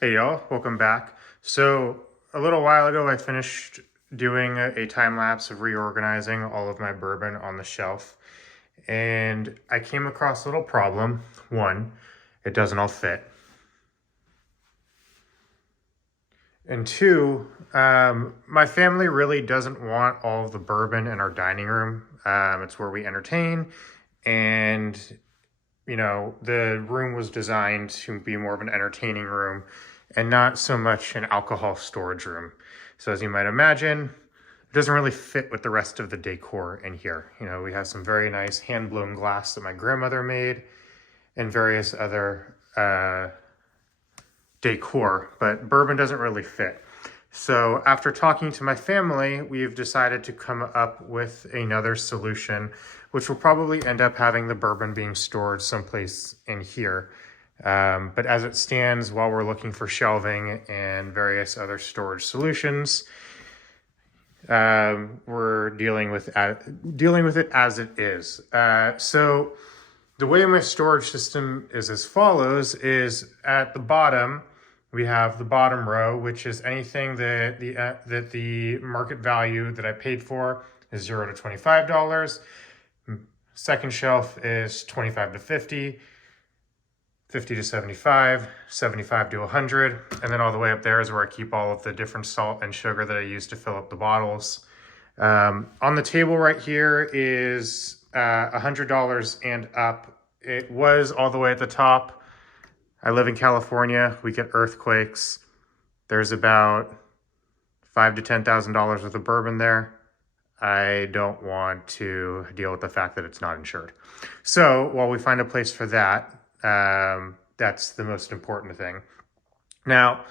Hey y'all, welcome back. So a little while ago, I finished doing a time lapse of reorganizing all of my bourbon on the shelf, and I came across a little problem. One, it doesn't all fit, and two, my family really doesn't want all of the bourbon in our dining room. It's where we entertain, and the room was designed to be more of an entertaining room and not so much an alcohol storage room. So as you might imagine, it doesn't really fit with the rest of the decor in here. We have some very nice hand-blown glass that my grandmother made and various other decor, but bourbon doesn't really fit. So after talking to my family, we've decided to come up with another solution, which will probably end up having the bourbon being stored someplace in here. But as it stands, while we're looking for shelving and various other storage solutions, we're dealing with it as it is. So the way my storage system is as follows: is at the bottom, we have the bottom row, which is anything that the market value that I paid for is $0 to $25. Second shelf is 25 to 50, 50 to 75, 75 to 100, and then all the way up there is where I keep all of the different salt and sugar that I use to fill up the bottles. On the table right here is $100 and up. It was all the way at the top. I live in California. We get earthquakes. There's about $5,000 to $10,000 worth of bourbon there. I don't want to deal with the fact that it's not insured. So while we find a place for that, that's the most important thing. Now,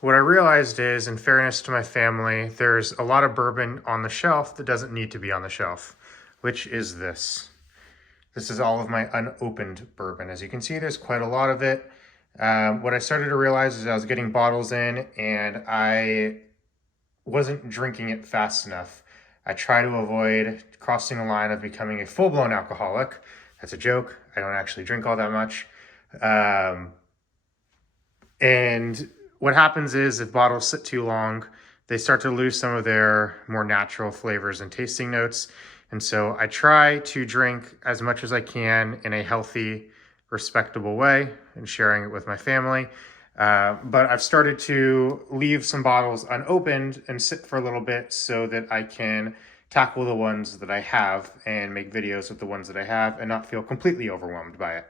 what I realized is, in fairness to my family, there's a lot of bourbon on the shelf that doesn't need to be on the shelf, which is this. This is all of my unopened bourbon. As you can see, there's quite a lot of it. What I started to realize is I was getting bottles in and I wasn't drinking it fast enough. I try to avoid crossing the line of becoming a full-blown alcoholic. That's a joke. I don't actually drink all that much. And what happens is, if bottles sit too long, they start to lose some of their more natural flavors and tasting notes. And so I try to drink as much as I can in a healthy, respectable way and sharing it with my family. But I've started to leave some bottles unopened and sit for a little bit so that I can tackle the ones that I have and make videos with the ones that I have and not feel completely overwhelmed by it.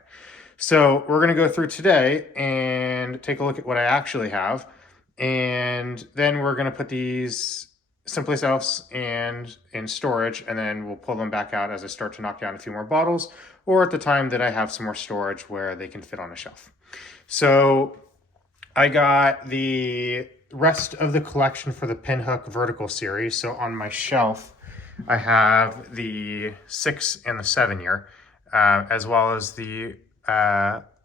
So we're going to go through today and take a look at what I actually have. And then we're going to put these someplace else and in storage, and then we'll pull them back out as I start to knock down a few more bottles, or at the time that I have some more storage where they can fit on a shelf. So I got the rest of the collection for the Pinhook Vertical series. So on my shelf, I have the 6 and the 7 year, as well as the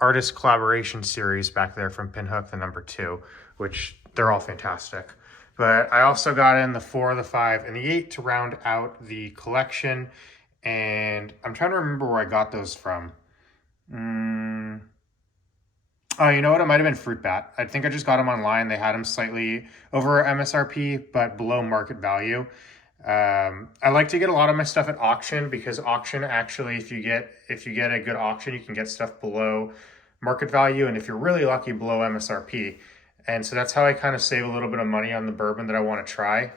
artist collaboration series back there from Pinhook, the number 2, which they're all fantastic. But I also got in the 4, the 5, and the 8 to round out the collection. And I'm trying to remember where I got those from. Oh, you know what? It might have been Fruit Bat. I think I just got them online. They had them slightly over MSRP, but below market value. I like to get a lot of my stuff at auction, because auction, actually, if you get a good auction, you can get stuff below market value, and if you're really lucky, below MSRP. And so that's how I kind of save a little bit of money on the bourbon that I want to try.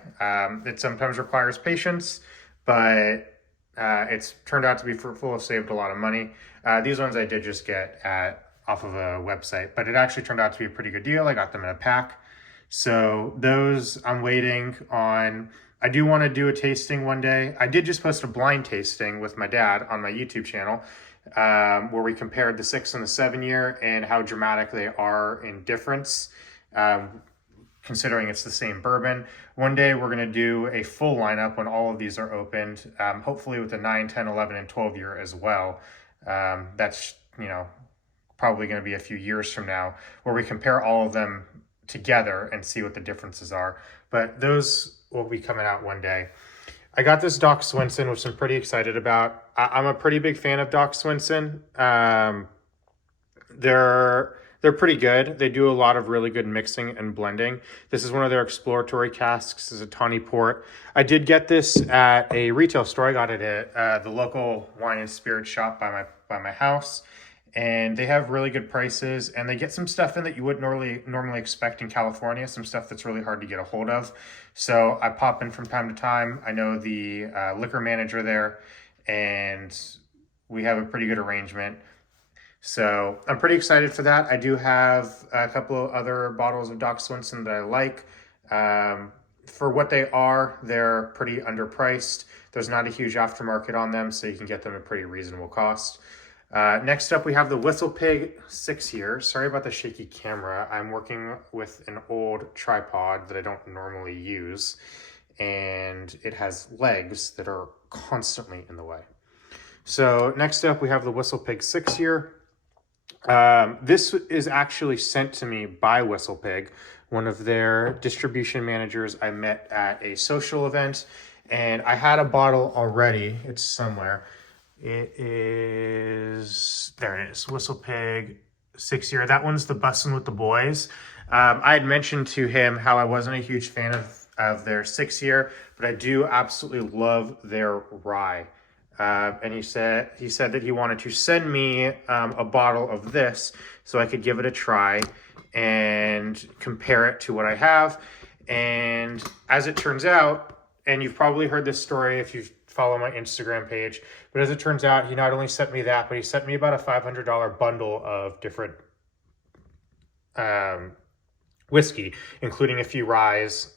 It sometimes requires patience, but it's turned out to be fruitful. I've saved a lot of money. These ones I did just get off of a website, but it actually turned out to be a pretty good deal. I got them in a pack. So those I'm waiting on. I do want to do a tasting one day. I did just post a blind tasting with my dad on my YouTube channel, where we compared the 6 and the 7 year and how dramatic they are in difference, considering it's the same bourbon. One day we're going to do a full lineup when all of these are opened, hopefully with the 9, 10, 11, and 12 year as well. That's, probably going to be a few years from now, where we compare all of them together and see what the differences are. But those will be coming out one day. I got this Doc Swinson, which I'm pretty excited about. I'm a pretty big fan of Doc Swinson. They're pretty good. They do a lot of really good mixing and blending. This is one of their exploratory casks. This is a tawny port. I did get this at a retail store. I got it at the local wine and spirit shop by my house. And they have really good prices, and they get some stuff in that you wouldn't normally expect in California, some stuff that's really hard to get a hold of. So I pop in from time to time. I know the liquor manager there, and we have a pretty good arrangement. So I'm pretty excited for that. I do have a couple of other bottles of Doc Swinson that I like. For what they are, they're pretty underpriced. There's not a huge aftermarket on them, so you can get them at a pretty reasonable cost. Next up, we have the Whistle Pig 6-year. Sorry about the shaky camera. I'm working with an old tripod that I don't normally use, and it has legs that are constantly in the way. So next up, we have the Whistle Pig 6-year. This is actually sent to me by Whistle Pig, one of their distribution managers I met at a social event, and I had a bottle already. It's somewhere. It is, there it is, Whistle Pig 6-year. That one's the Bussin' with the Boys. I had mentioned to him how I wasn't a huge fan of their 6-year, but I do absolutely love their rye. And he said that he wanted to send me a bottle of this so I could give it a try and compare it to what I have. And as it turns out, and you've probably heard this story if you follow my Instagram page, but as it turns out, he not only sent me that, but he sent me about a $500 bundle of different whiskey, including a few ryes,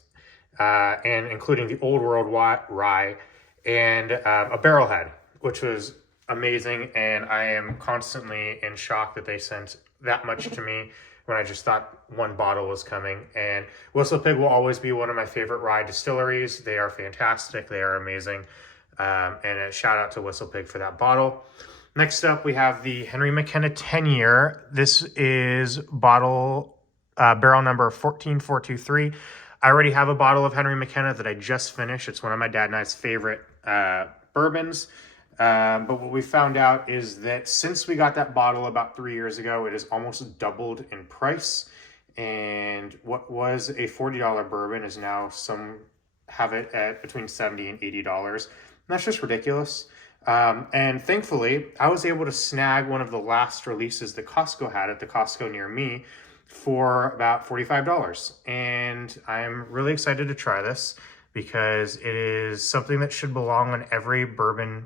and including the Old World rye, and a barrelhead, which was amazing. And I am constantly in shock that they sent that much to me when I just thought one bottle was coming. And Whistle Pig will always be one of my favorite rye distilleries. They are fantastic. They are amazing. And a shout out to Whistle Pig for that bottle. Next up, we have the Henry McKenna 10-year. This is barrel number 14423. I already have a bottle of Henry McKenna that I just finished. It's one of my dad and I's favorite bourbons. But what we found out is that since we got that bottle about 3 years ago, it has almost doubled in price. And what was a $40 bourbon is now have it at between $70 and $80. And that's just ridiculous. And thankfully, I was able to snag one of the last releases that Costco had at the Costco near me for about $45. And I'm really excited to try this because it is something that should belong on every bourbon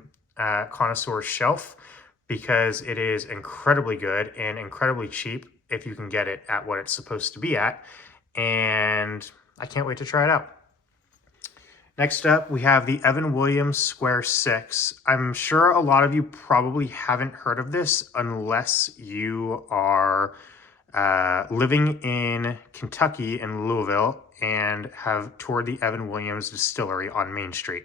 connoisseur's shelf, because it is incredibly good and incredibly cheap if you can get it at what it's supposed to be at. And I can't wait to try it out. Next up, we have the Evan Williams Square 6. I'm sure a lot of you probably haven't heard of this unless you are living in Kentucky in Louisville and have toured the Evan Williams distillery on Main Street.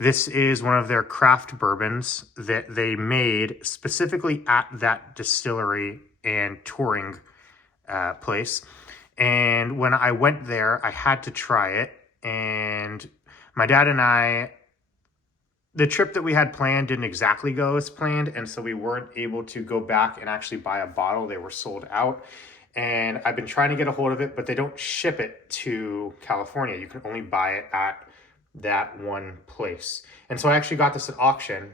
This is one of their craft bourbons that they made specifically at that distillery and touring place. And when I went there, I had to try it. And my dad and I, the trip that we had planned didn't exactly go as planned. And so we weren't able to go back and actually buy a bottle. They were sold out. And I've been trying to get a hold of it, but they don't ship it to California. You can only buy it at that one place. And so I actually got this at auction.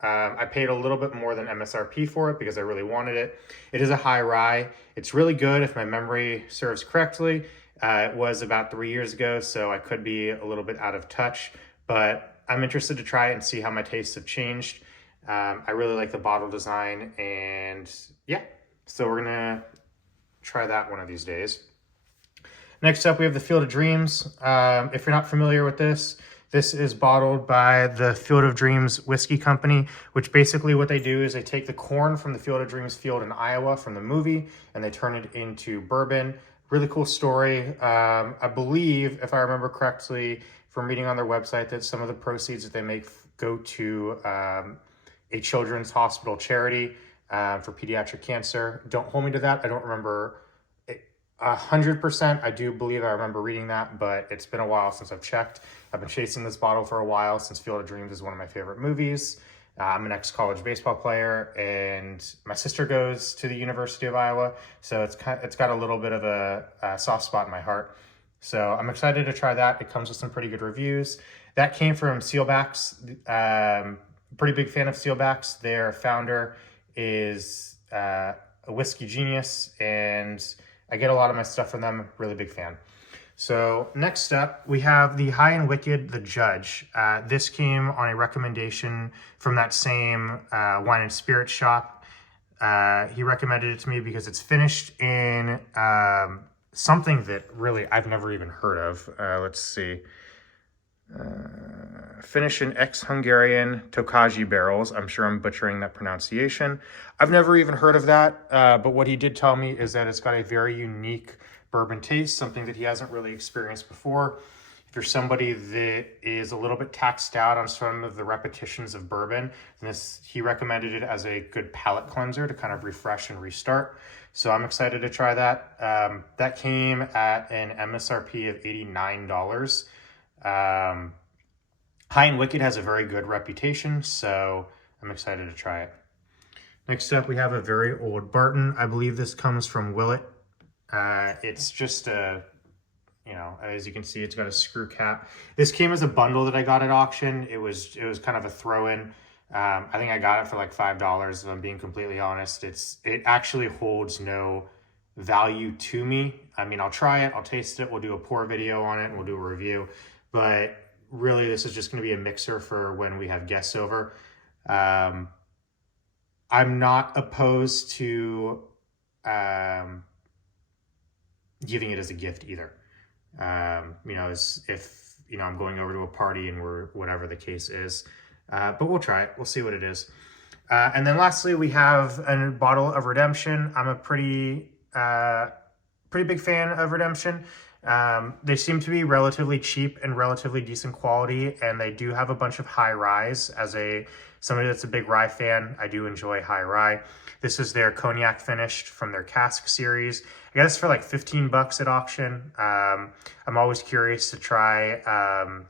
I paid a little bit more than MSRP for it because I really wanted it. It is a high rye. It's really good if my memory serves correctly. It was about 3 years ago, so I could be a little bit out of touch, but I'm interested to try it and see how my tastes have changed. I really like the bottle design, and yeah, so we're gonna try that one of these days. Next up, we have the Field of Dreams. If you're not familiar with this, this is bottled by the Field of Dreams Whiskey Company, which basically what they do is they take the corn from the Field of Dreams field in Iowa from the movie, and they turn it into bourbon. Really cool story. I believe, if I remember correctly from reading on their website, that some of the proceeds that they make go to a children's hospital charity for pediatric cancer. Don't hold me to that. I don't remember 100%. I do believe I remember reading that, but it's been a while since I've checked. I've been chasing this bottle for a while since Field of Dreams is one of my favorite movies. I'm an ex-college baseball player, and my sister goes to the University of Iowa, so it's got a little bit of a soft spot in my heart. So I'm excited to try that. It comes with some pretty good reviews. That came from Sealbacks. Pretty big fan of Sealbacks. Their founder is a whiskey genius, and I get a lot of my stuff from them. Really big fan. So next up, we have the High and Wicked, the Judge. This came on a recommendation from that same wine and spirit shop. He recommended it to me because it's finished in something that really I've never even heard of. Let's see. Finished in ex-Hungarian Tokaji barrels. I'm sure I'm butchering that pronunciation. I've never even heard of that, but what he did tell me is that it's got a very unique bourbon taste, something that he hasn't really experienced before. If you're somebody that is a little bit taxed out on some of the repetitions of bourbon, then he recommended it as a good palate cleanser to kind of refresh and restart. So I'm excited to try that. That came at an MSRP of $89. High and Wicked has a very good reputation, so I'm excited to try it. Next up, we have a very old Barton. I believe this comes from Willet. It's just a, as you can see, it's got a screw cap. This came as a bundle that I got at auction. It was kind of a throw-in. I think I got it for like $5, if I'm being completely honest. It actually holds no value to me. I mean, I'll try it, I'll taste it, we'll do a pour video on it, and we'll do a review. But really, this is just going to be a mixer for when we have guests over. I'm not opposed to giving it as a gift either. If I'm going over to a party and we're whatever the case is. But we'll try it. We'll see what it is. And then lastly, we have a bottle of Redemption. I'm a pretty big fan of Redemption. They seem to be relatively cheap and relatively decent quality, and they do have a bunch of high ryes. As somebody that's a big rye fan, I do enjoy high rye. This is their cognac finished from their cask series. I got this for like $15 at auction. I'm always curious to try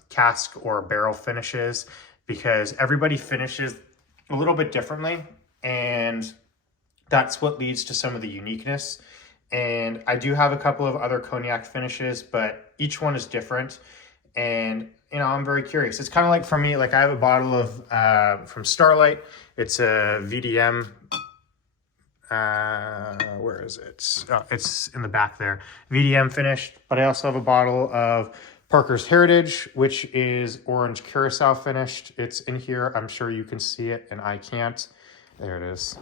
cask or barrel finishes because everybody finishes a little bit differently, and that's what leads to some of the uniqueness. And I do have a couple of other cognac finishes, but each one is different. And, I'm very curious. It's kind of like for me, like I have a bottle of, from Starlight. It's a VDM. Where is it? Oh, it's in the back there. VDM finished, but I also have a bottle of Parker's Heritage, which is orange curacao finished. It's in here. I'm sure you can see it and I can't. There it is.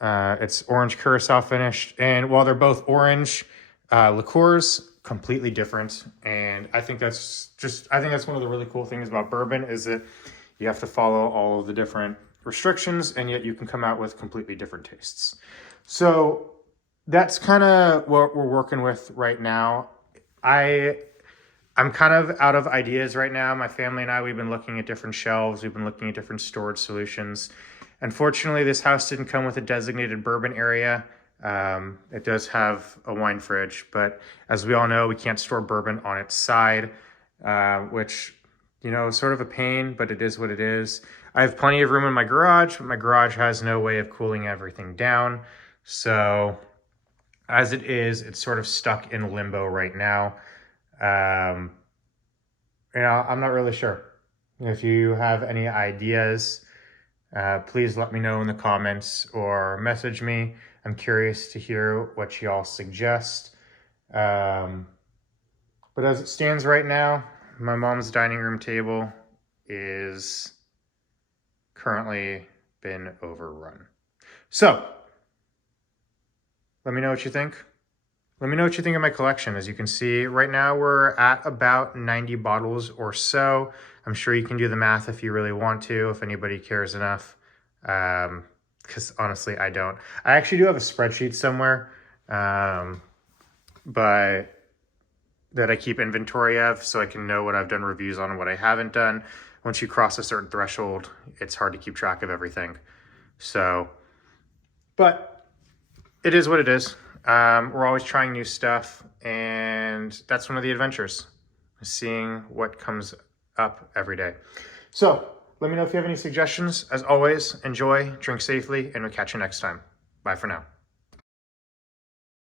It's orange curacao finished, and while they're both orange liqueurs, completely different. And I think that's one of the really cool things about bourbon is that you have to follow all of the different restrictions, and yet you can come out with completely different tastes. So that's kind of what we're working with right now. I'm kind of out of ideas right now. My family and I, we've been looking at different shelves. We've been looking at different storage solutions. Unfortunately, this house didn't come with a designated bourbon area. It does have a wine fridge, but as we all know, we can't store bourbon on its side, which, is sort of a pain, but it is what it is. I have plenty of room in my garage, but my garage has no way of cooling everything down. So as it is, it's sort of stuck in limbo right now. I'm not really sure. If you have any ideas, please let me know in the comments or message me. I'm curious to hear what y'all suggest. But as it stands right now, my mom's dining room table is currently been overrun. So, let me know what you think. Let me know what you think of my collection. As you can see, right now we're at about 90 bottles or so. I'm sure you can do the math if you really want to, if anybody cares enough. Because honestly, I don't. I actually do have a spreadsheet somewhere, but that I keep inventory of so I can know what I've done reviews on and what I haven't done. Once you cross a certain threshold, it's hard to keep track of everything. So, but it is what it is. We're always trying new stuff, and that's one of the adventures, seeing what comes up every day. So let me know if you have any suggestions. As always, enjoy, drink safely, and we'll catch you next time. Bye for now.